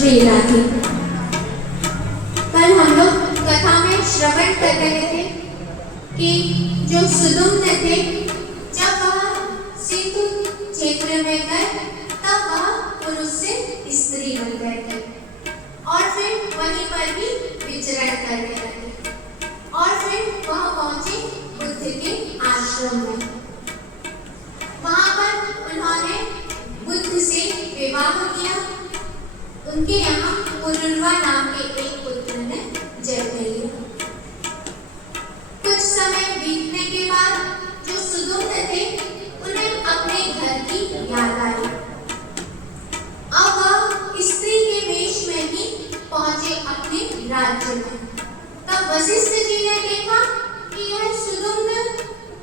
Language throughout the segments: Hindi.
वेला थी। कल हम लोग कथा में श्रवण कर रहे थे कि जो सुदुम्न थे, जब वह सिंधु क्षेत्र में गए तब वह पुरुष से स्त्री बन गए थे और फिर वहीं पर भी विचरण करने लगे और फिर वह पहुंचे बुद्ध के आश्रम में। वहां पर उन्होंने बुद्ध से विवाह किया। उनके यहाँ पुरुरवा नाम के एक पुत्र ने जन्म लिया। कुछ समय बीतने के बाद जो सुदुम्न थे उन्हें अपने घर की याद आई। अब वह स्त्री के वेश में ही पहुंचे अपने राज्य में। तब वशिष्ठ जी ने देखा कि यह सुदुम्न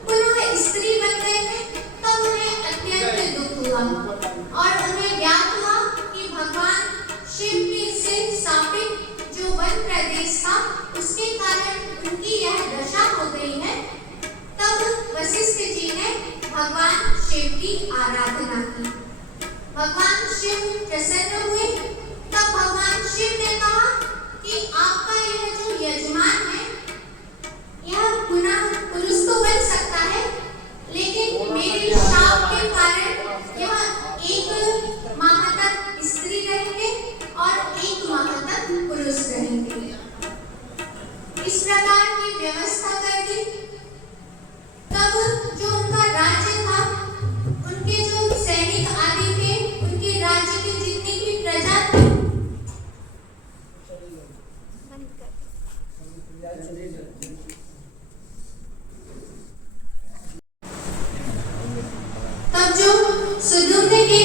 पुनः स्त्री बन गए हैं। तब उन्हें अत्यंत दुख हुआ और उन्हें ज्ञात हुआ कि भगवान शिव से शापित जो वन प्रदेश था उसके कारण उनकी यह दशा हो गई है। तब वशिष्ठ जी ने भगवान शिव की आराधना की। भगवान शिव प्रसन्न हुए। तब भगवान शिव ने कहा कि आपका यह जो यजमान है यह पुनः पुरुष तो बन सकता है, लेकिन मेरे शाप के कारण यह एक माह तक स्त्री रहेंगे और एक माह तक पुरुष रहेंगे। इस प्रकार की व्यवस्था कर दी। तब जो उनका राज्य था, उनके जो सैनिक आदि थे, उनके राज्य की जितनी भी प्रजा थी, तब जो सुदुम्न के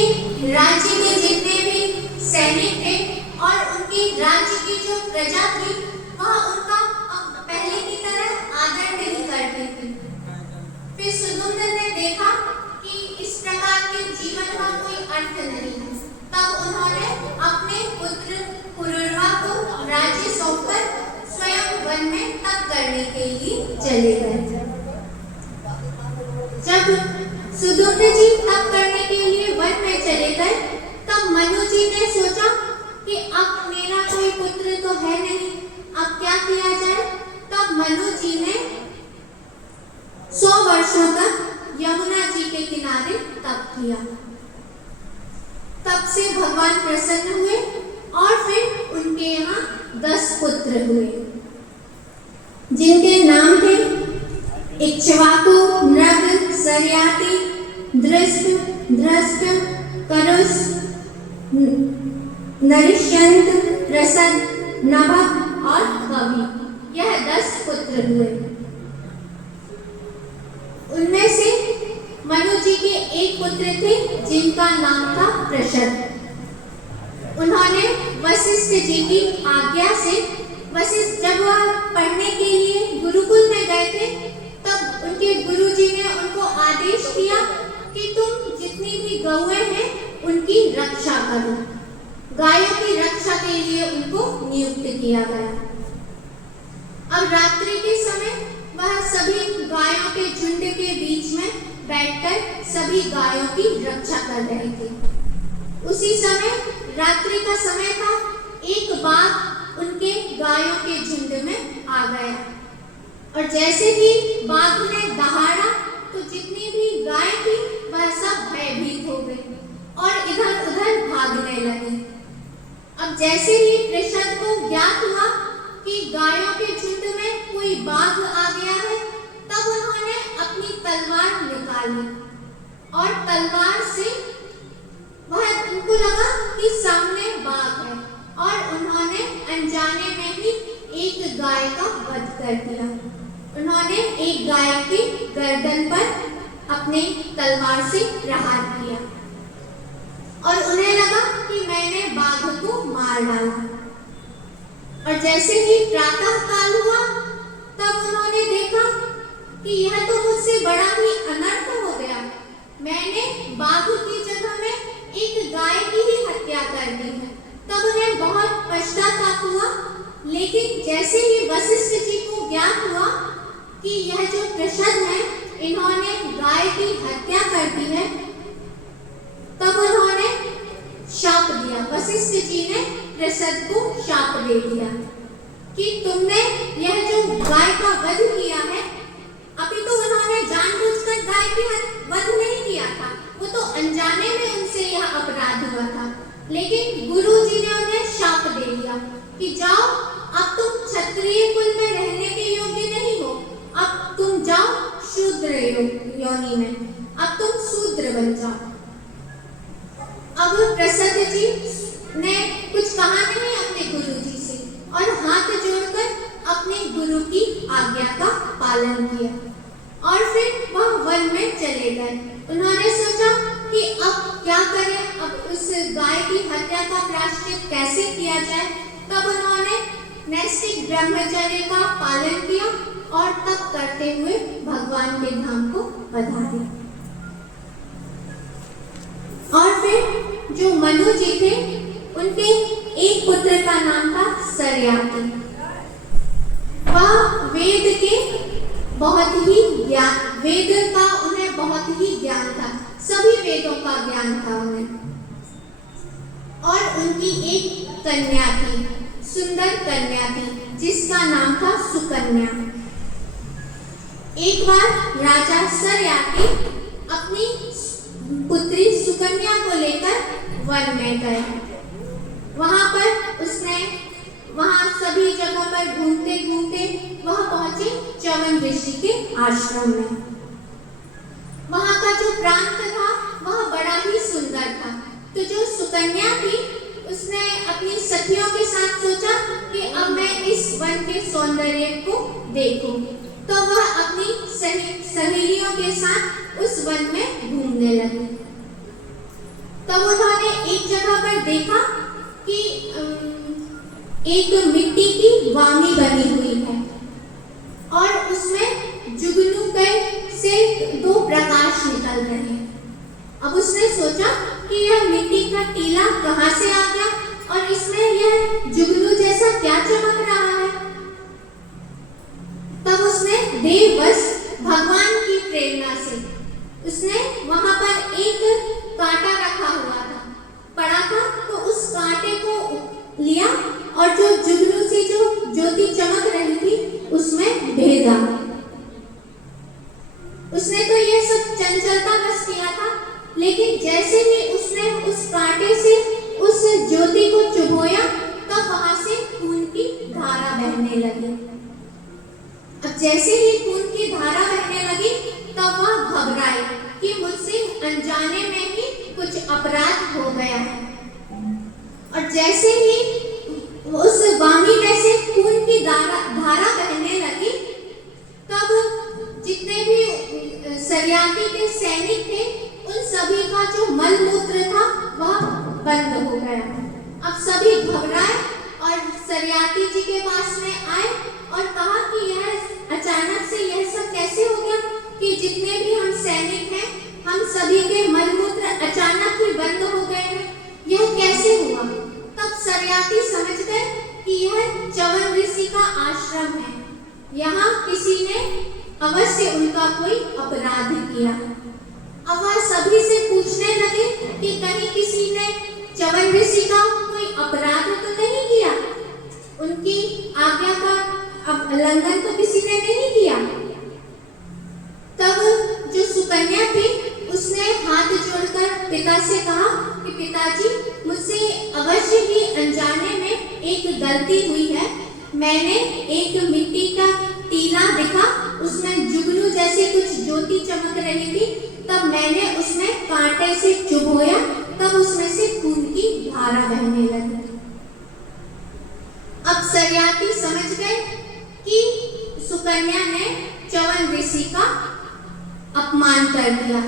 राज्य के जितने भी सैनिक थे और उनकी राज्य की जो प्रजा थी वह उनका पहले की तरह आदर नहीं करती थी। फिर सुदुम्न ने देखा कि इस प्रकार के जीवन का कोई अर्थ नहीं है। तब उन्होंने अपने पुत्र पुरुरवा को राज्य सौंपकर स्वयं वन में तप करने के लिए चले गए। जब सुदुम्न जी तप करने के लिए वन में चले गए तब मनु जी ने सोचा कि अब मेरा कोई पुत्र तो है नहीं, अब क्या किया जाए। तब मनु जी ने 100 वर्षों तक यमुना जी के किनारे तप किया। तब से भगवान प्रसन्न हुए और फिर उनके यहाँ 10 पुत्र हुए, जिनके नाम थे इक्ष्वाकु, नृग, सरियाति, दृष्ट, धृष्ट, करुष, नरिष्यंत, रसद, नभग और कवि। यह 10 पुत्र हुए। उनमें से मनु जी के एक पुत्र थे जिनका नाम था प्रशद। उन्होंने वशिष्ठ जी की आज्ञा से वशिष्ठ जब वह पढ़ने के लिए गुरुकुल में गए थे तब उनके गुरुजी ने उनको आदेश दिया कि तुम जितनी भी गौएं हैं उनकी रक्षा करो। गायों की रक्षा के लिए उनको नियुक्त किया गया। अब रात्रि के समय वह सभी गायों के झुंड के बीच में बैठकर सभी गायों की रक्षा कर रहे थे। उसी समय रात्रि का समय था। एक बाघ उनके गायों के झुंड में आ गया और जैसे ही बाघ ने दहाड़ा तो जितनी भी गाय थी वह सब भयभीत हो गई और इधर-उधर भागने लगी। अब जैसे ही प्रशद को ज्ञात हुआ कि गायों के झुंड में कोई बाघ आ गया है तब उन्होंने अपनी तलवार निकाली और तलवार से वह उनको लगा कि सामने बाघ है और उन्होंने अनजाने में ही एक गाय का वध कर दिया। उन्होंने एक गाय की गर्दन पर अपने तलवार से प्रहार किया और उन्हें लगा कि मैंने बाघ को मार डाला। और जैसे ही प्रातः काल हुआ तब उन्होंने देखा कि यह तो मुझसे बड़ा ही अनर्थ हो गया। मैंने बाघ की जगह में एक गाय की ही हत्या कर दी है। तब उन्हें बहुत पश्चाताप हुआ, लेकिन जैसे ही वशिष्ठ जी को ज्ञात हुआ कि यह जो प्रशद है इन्होंने गाय की हत्या कर दी है, तब उन्होंने शाप दिया। वशिष्ठ जी ने प्रसद को शाप दे दिया कि तुमने यह जो गाय का वध किया है, अभी तो उन्होंने जानबूझकर गाय की वध नहीं किया था, वो तो अनजाने में उनसे यह अपराध हुआ था, लेकिन गुरु जी ने उन्हें शाप दे दिया कि जाओ, अब तुम क्षत्रिय कुल में रहने के योग्य नहीं हो, अब तुम जाओ शूद्र योनि में, अब तुम शूद्र बन जाओ। अब प्रसद जी ने कुछ कहा नहीं अपने गुरु जी से और हाथ जोड़कर अपने गुरु की आज्ञा का पालन किया और फिर वह वन में चले गए। उन्होंने सोचा कि अब क्या करें, अब उस गाय की हत्या का प्रायश्चित कैसे किया जाए। तब उन्होंने नैष्ठिक ब्रह्मचर्य का पालन किया और तप करते हुए भगवान के धाम को पधारे। और फिर जो मनु जी थे, उनके एक पुत्र का नाम था सर्याति। वह वेद के बहुत ही ज्ञान, वेद का उन्हें बहुत ही ज्ञान था, सभी वेदों का ज्ञान था उन्हें। और उनकी एक कन्या थी, सुंदर कन्या थी, जिसका नाम था सुकन्या। एक बार राजा सर्याति अपनी पुत्री सुकन्या को लेकर वन में गए। वहां सभी जगह पर घूमते घूमते वह पहुंचे च्यवन ऋषि के आश्रम में। वहां का जो प्रांत था वह बड़ा ही सुंदर था। तो जो सुकन्या थी, उसने अपनी सखियों के साथ सोचा कि अब मैं इस वन के सौंदर्य को देखूं। तो वह अपनी सहेलियों के साथ उस वन में घूमने लगी। तब उन्होंने एक जगह पर देखा कि एक मिट्टी की वामी बनी हुई है और उसमें जुगनू से दो प्रकाश निकल रहे हैं। अब उसने सोचा कि यह मिट्टी का टीला कहां से आ गया और इसमें यह जुगनू जैसा क्या चमक रहा है। तब उसने देववश भगवान की प्रेरणा से उसने वहां पर एक कांटा रखा हुआ था, पड़ा था, तो उस कांटे को लिया और जो जुगनू से जो ज्योति चमक रही थी उसमें भेजा। उसने तो यह सब चंचलता बस किया था, लेकिन जैसे ही उसने उस कांटे से उस ज्योति को चुभोया, तब वहां से खून की धारा बहने लगी। अब जैसे ही खून की धारा बहने लगी, तब वह घबराई कि मुझसे अनजाने में ही कुछ अपराध हो गया है। और जैसे ही उस वामी में से खून की धारा बहने लगी, तब जितने भी सर्याति के सैनिक थे, उन सभी का जो मलमूत्र था वह बंद हो गया। अब सभी घबराए और सर्याति जी के पास में आए और कहा कि यह अचानक से यह सब कैसे हो गया कि जितने भी हम सैनिक हैं, हम सभी के मलमूत्र अचानक ही बंद हो गए हैं, यह कैसे हुआ। तब सर्याति समझ गए कि यह च्यवन ऋषि का आश्रम है, यहाँ किसी ने अवश्य उनका कोई अपराध किया। अब वह सभी से पूछने लगे कि कहीं किसी ने च्यवन ऋषि का कोई अपराध तो नहीं किया, उनकी आज्ञा का उल्लंघन तो किसी ने नहीं किया। तब जो सुकन्या थी, उसने हाथ जोड़कर पिता से कहा कि पिताजी, मुझसे अवश्य ही अनजाने में एक गलती हुई है। मैंने एक मिट्टी का टीला देखा, उसमें जुगनू जैसे कुछ ज्योति चमक रही थी, तब मैंने उसमें कांटे से चुभोया, तब उसमें से खून की धारा बहने लगी। अब सर्याति समझ गए कि सुकन्या ने च्यवन ऋषि का अपमान कर दिया,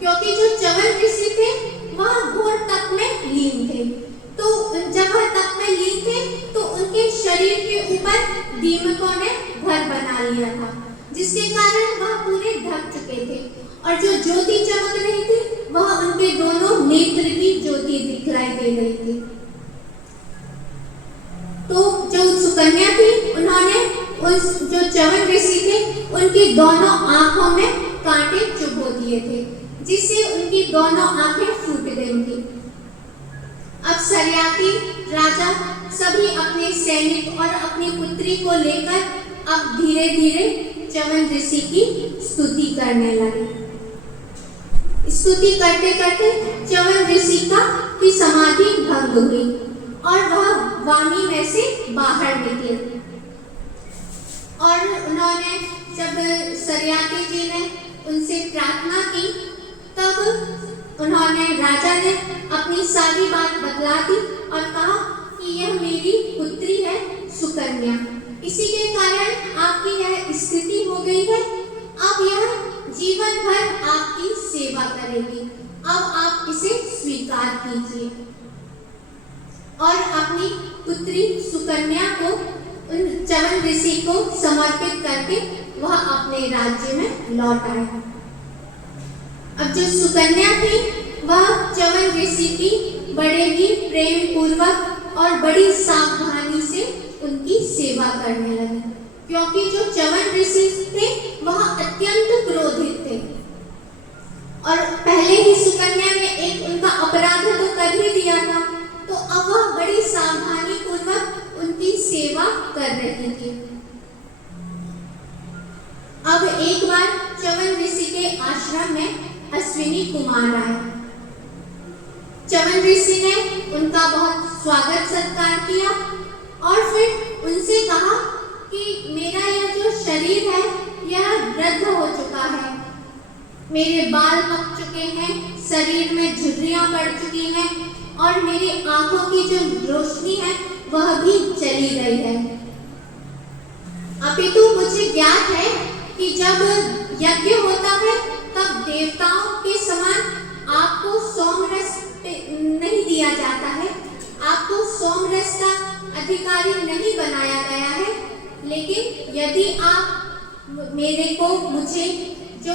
क्योंकि जो च्यवन ऋषि थे वह घोर तप में लीन थे। तो जब वह तप में लीन थे, तो उनके शरीर के ऊपर दीमकों ने घर बना लिया था, जिसके कारण वह पूरे ढक चुके थे और जो ज्योति चमक रही थी वह उनके दोनों नेत्र की ज्योति दिखलाई दे रही थी। तो जो सुकन्या थी, उन्होंने उस जो च्यवन ऋषि थे, उनकी दोनों आंखों में कांटे चुभो दिए थे, जिससे उनकी दोनों आंखें फूट गई थी। अब सरियाती राजा सभी अपने सैनिक और अपनी पुत्री को लेकर अब धीरे धीरे च्यवन ऋषि की स्तुति करने लगे। स्तुति करते करते च्यवन ऋषि की समाधि भंग हुई और वह वाणी में से बाहर निकले। और उन्होंने जब सरियाती जी ने उनसे प्रार्थना की तब उन्होंने राजा ने अपनी सारी बात बतला दी और कहा कि यह मेरी पुत्री है सुकन्या, इसी के कारण आपकी यह स्थिति हो गई है। अब यह जीवन भर आपकी सेवा करेगी, अब आप इसे स्वीकार कीजिए। और अपनी पुत्री सुकन्या को उन च्यवन ऋषि को समर्पित करके वह अपने राज्य में लौट आया। अब जो सुकन्या थी वह च्यवन ऋषि की बड़े ही प्रेम पूर्वक और बड़ी सावधानी से उनकी सेवा करने लगी, क्योंकि जो च्यवन ऋषि थे वह अत्यंत क्रोधित थे और पहले ही सुकन्या ने एक उनका अपराध तो कर ही दिया था, तो अब वह बड़ी सावधानी पूर्वक उनकी सेवा कर रही थी। अब एक बार च्यवन ऋषि के आश्रम में अश्विनी कुमार आए। च्यवन ऋषि ने उनका बहुत स्वागत सत्कार किया और फिर उनसे कहा कि मेरा यह जो शरीर है यह वृद्ध हो चुका है, मेरे बाल पक चुके हैं, शरीर में झुर्रियां पड़ चुकी हैं और मेरी आंखों की जो रोशनी है वह भी चली गई है। अपितु मुझे ज्ञात है कि जब यज्ञ होता है तब देवताओं के समान आपको सोमरस नहीं दिया जाता है, आपको सोमरस का अधिकारी नहीं बनाया गया है, लेकिन यदि आप मेरे को मुझे जो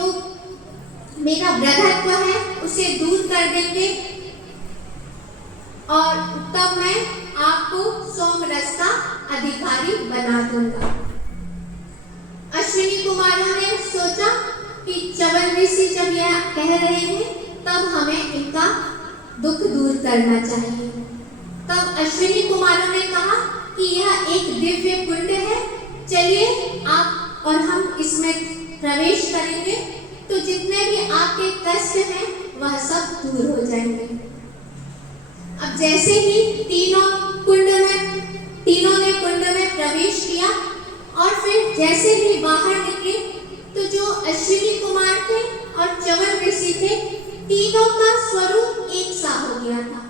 मेरा वृद्धत्व है उसे दूर कर देंगे और तब मैं आपको सोमरस का अधिकारी बना दूंगा। अश्विनी कुमारों ने सोचा कि च्यवन ऋषि जब यह कह रहे हैं तब हमें इनका दुख दूर करना चाहिए। तब अश्विनी कुमारों ने कहा कि यह एक दिव्य कुंड है, चलिए आप और हम इसमें प्रवेश करेंगे तो जितने भी आपके कष्ट हैं वह सब दूर हो जाएंगे। अब जैसे ही तीनों ने कुंड में प्रवेश किया और फिर जैसे ही बाहर निकले तो जो अश्विनी कुमार थे और च्यवन ऋषि थे तीनों का स्वरूप एक सा हो गया था।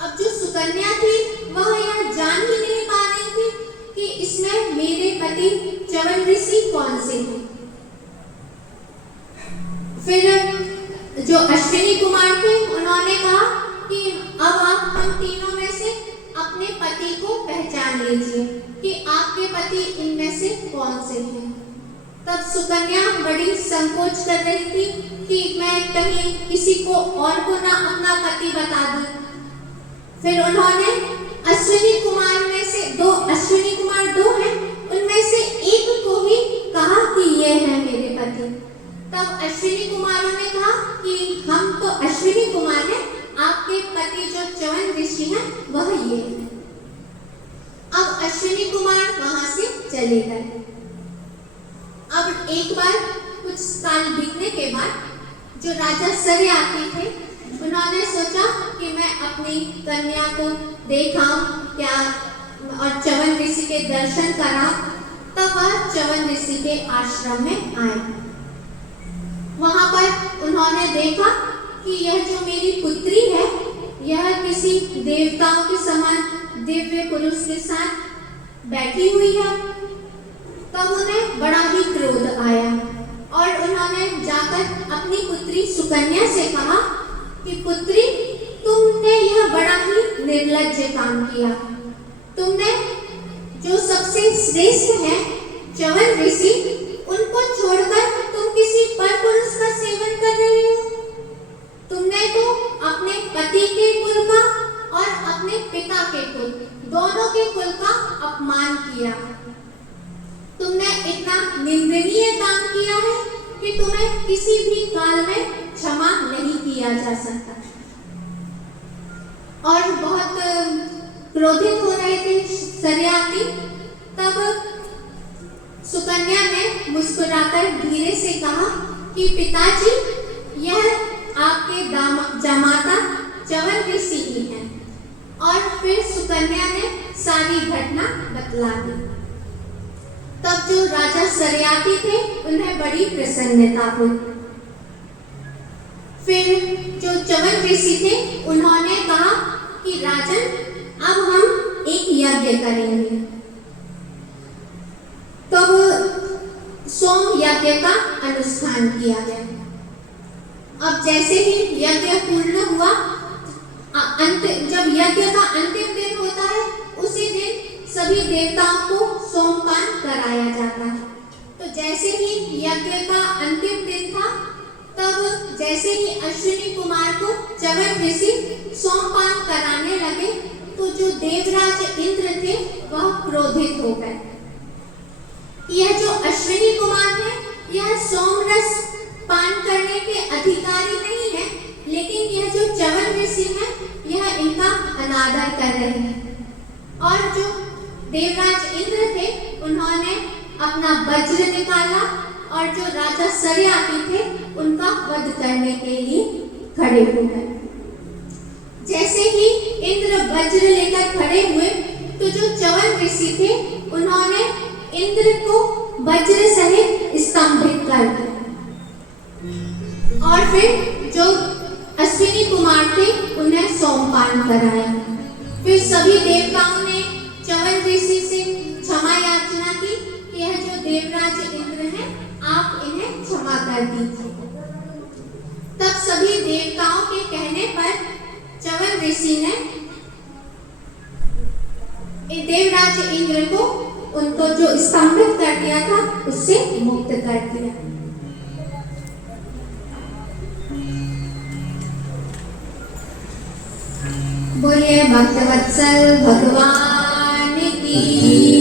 अब जो सुकन्या थी वह यह जान ही नहीं पा रही थी कि इसमें मेरे पति च्यवन ऋषि कौन से हैं। फिर जो अश्विनी कुमार थे उन्होंने कहा कि अब आप हम तीनों में से अपने पति को पहचान लीजिए कि आपके पति इनमें से कौन से हैं। तब सुकन्या बड़ी संकोच कर रही थी कि मैं कहीं किसी को और को ना अपना पति बता दूं। फिर उन्होंने अश्विनी कुमार में से अश्विनी कुमार दो हैं उनमें से एक को ही कहा कि ये है मेरे पति। तब अश्विनी कुमारों ने कहा कि हम तो अश्विनी कुमार हैं, आपके पति जो च्यवन ऋषि हैं वह ये है। अब अश्विनी कुमार वहां से चले गए। अब एक बार कुछ साल बीतने के बाद जो राजा सरियाती थे उन्होंने सोचा कि मैं अपनी कन्या को देखाऊं क्या और च्यवन ऋषि के दर्शन कराऊं। तब वह च्यवन ऋषि के आश्रम में आए। वहां पर उन्होंने देखा कि यह जो मेरी पुत्री है यह किसी देवताओं के समान दिव्य पुरुष के साथ बैठी हुई है। तब उन्हें बड़ा ही क्रोध आया और उन्होंने जाकर अपनी पुत्री सुकन्या से कहा कि पुत्री तुमने यह बड़ा ही निर्लज्ज काम किया। तुमने जो सबसे श्रेष्ठ है च्यवन ऋषि उनको छोड़कर तुम किसी पर पुरुष का सेवन कर रही हो। तुमने तो अपने पति के कुल का और अपने पिता के कुल दोनों के कुल का अपमान किया। तुमने इतना निंदनीय काम किया है कि तुम्हें किसी भी काल में क्षमा नहीं किया जा सकता। और बहुत क्रोधित हो रहे थे सरियाती। तब सुकन्या ने मुस्कुराकर धीरे से कहा कि पिताजी, यह आपके जामाता च्यवन ऋषि ही हैं। और फिर सुकन्या ने सारी घटना बतला दी। तब जो राजा सरियाती थे उन्हें बड़ी प्रसन्नता हुई। फिर जो च्यवन ऋषि थे उन्होंने कहा कि राजन, अब हम एक यज्ञ करेंगे। तब सोम यज्ञ का अनुष्ठान किया गया। अब जैसे ही यज्ञ पूर्ण हुआ, जब यज्ञ का अंतिम दिन होता है, उसी दिन सभी देवताओं को सोमपान कराया जाता है। तो जैसे ही यज्ञ का अंतिम दिन था, तब जैसे ही अश्विनी कुमार को च्यवन ऋषि सोमपान कराने लगे, तो जो देवराज इंद्र थे वह क्रोधित हो गए। यह जो अश्विनी कुमार है, यह सोमरस पान करने के अधिकारी नहीं है, लेकिन यह जो च्यवन ऋषि है, यह इनका अनादर कर रहे हैं। और जो देवराज इंद्र थे, उन्होंने अपना वज्र निकाला और जो राजा सरियाती थे उनका वध करने के लिए खड़े हो गए। जैसे ही इंद्र वज्र लेकर खड़े हुए, तो जो च्यवन ऋषि थे उन्होंने इंद्र को वज्र सहित स्तंभित कर दिया। और फिर जो अश्विनी कुमार थे उन्हें सोमपान कराया। फिर सभी देवताओं ने च्यवन ऋषि से क्षमा याचना की कि यह जो देवराज इंद्र हैं, आप इन्हें क्षमा कर दीजिए। तब सभी देवताओं के कहने पर च्यवन ऋषि ने देवराज इंद्र को, उनको जो स्तंभित कर दिया था, उससे मुक्त कर दिया। बोलिए भक्तवत्सल भगवान की।